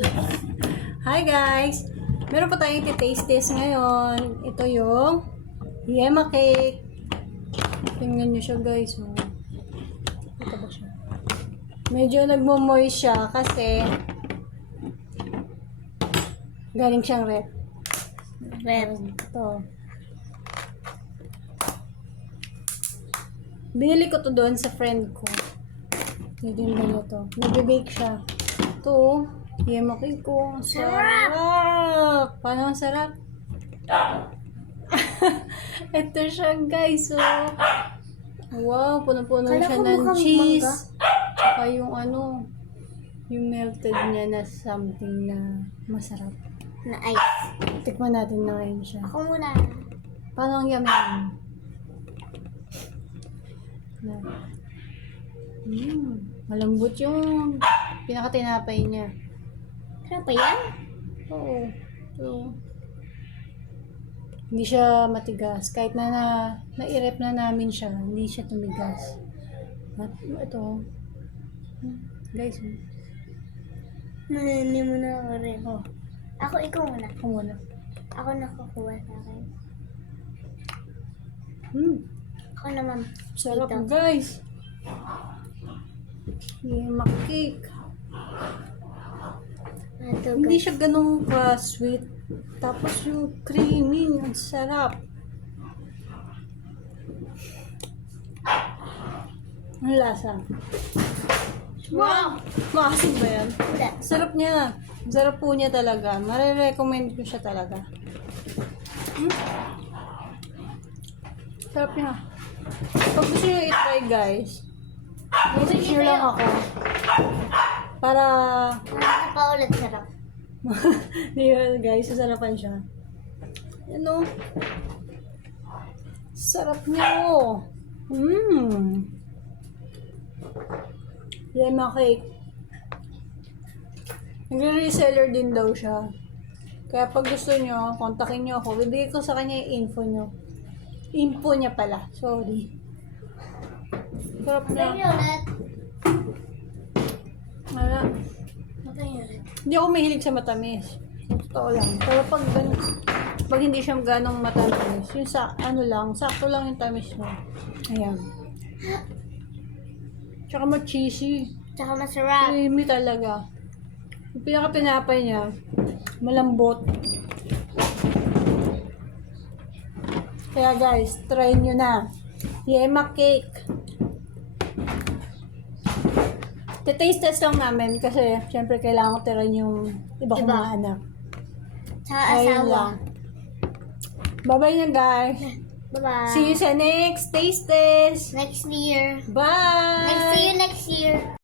Hi guys! Meron pa tayong taste test ngayon. Ito yung Yema cake. Tingnan nyo siya guys. Oh. Ito ba siya? Medyo nagmo-moist siya kasi galing siyang rep. Ito. Binili ko to doon sa friend ko. Medyo yung ganito. Nag-bake siya. Ito, Yema cake ko. Sarap! Paano ang sarap? Ito siya guys. Oh. Wow, puno-puno siya ng cheese. Tsaka yung yung melted niya na something na masarap. Na ice. Tikman natin na ngayon siya. Ako muna. Paano ang yummy? Malambot yung pinakatinapay niya. Sarap pa yan? Oo. So, hindi siya matigas. Kahit na-irep na namin siya, hindi siya tumigas. At ito, guys, Nanini mo na ako rin. oh, Ako, ikaw muna. ako muna. Ako nakukuha sa akin. Ako naman. Sarap Ito. guys. Yema cake. Ito, Hindi guys. siya ganun ka-sweet. Tapos yung creamy, ang sarap. Ang lasa. Wow! Maasim ba yan? Hindi. Sarap niya. Sarap po niya talaga. Marirecommend ko siya talaga. Sarap niya. Pag gusto nyo i-try guys, share lang ako. Para Ano pa ulit sarap? di ba guys, sasarapan siya. Ano? Sarap niya oh. Yema cake. Nagre-reseller din daw siya. Kaya pag gusto nyo, kontakin nyo ako. Bibigay ko sa kanya yung info nyo. Info niya pala. Sorry. Sarap Matay niya. ulit. Wala. Matay ulit. Hindi ako mahilig sa matamis. Totoo lang. Pero pag hindi siya ganong matamis, yung sakto lang yung tamis mo. Ayan. Tsaka ma-cheesy. Tsaka masarap. Creamy talaga. Yung pinaka-tinapay niya, malambot. Kaya guys, try nyo na. Yema cake. Taste test lang namin kasi syempre kailangan ko tiran yung iba kong mga anak. Tsaka Ayun asawa. lang. Bye-bye na guys. Bye-bye. See you sa next taste test. Next year. Bye! See you next year.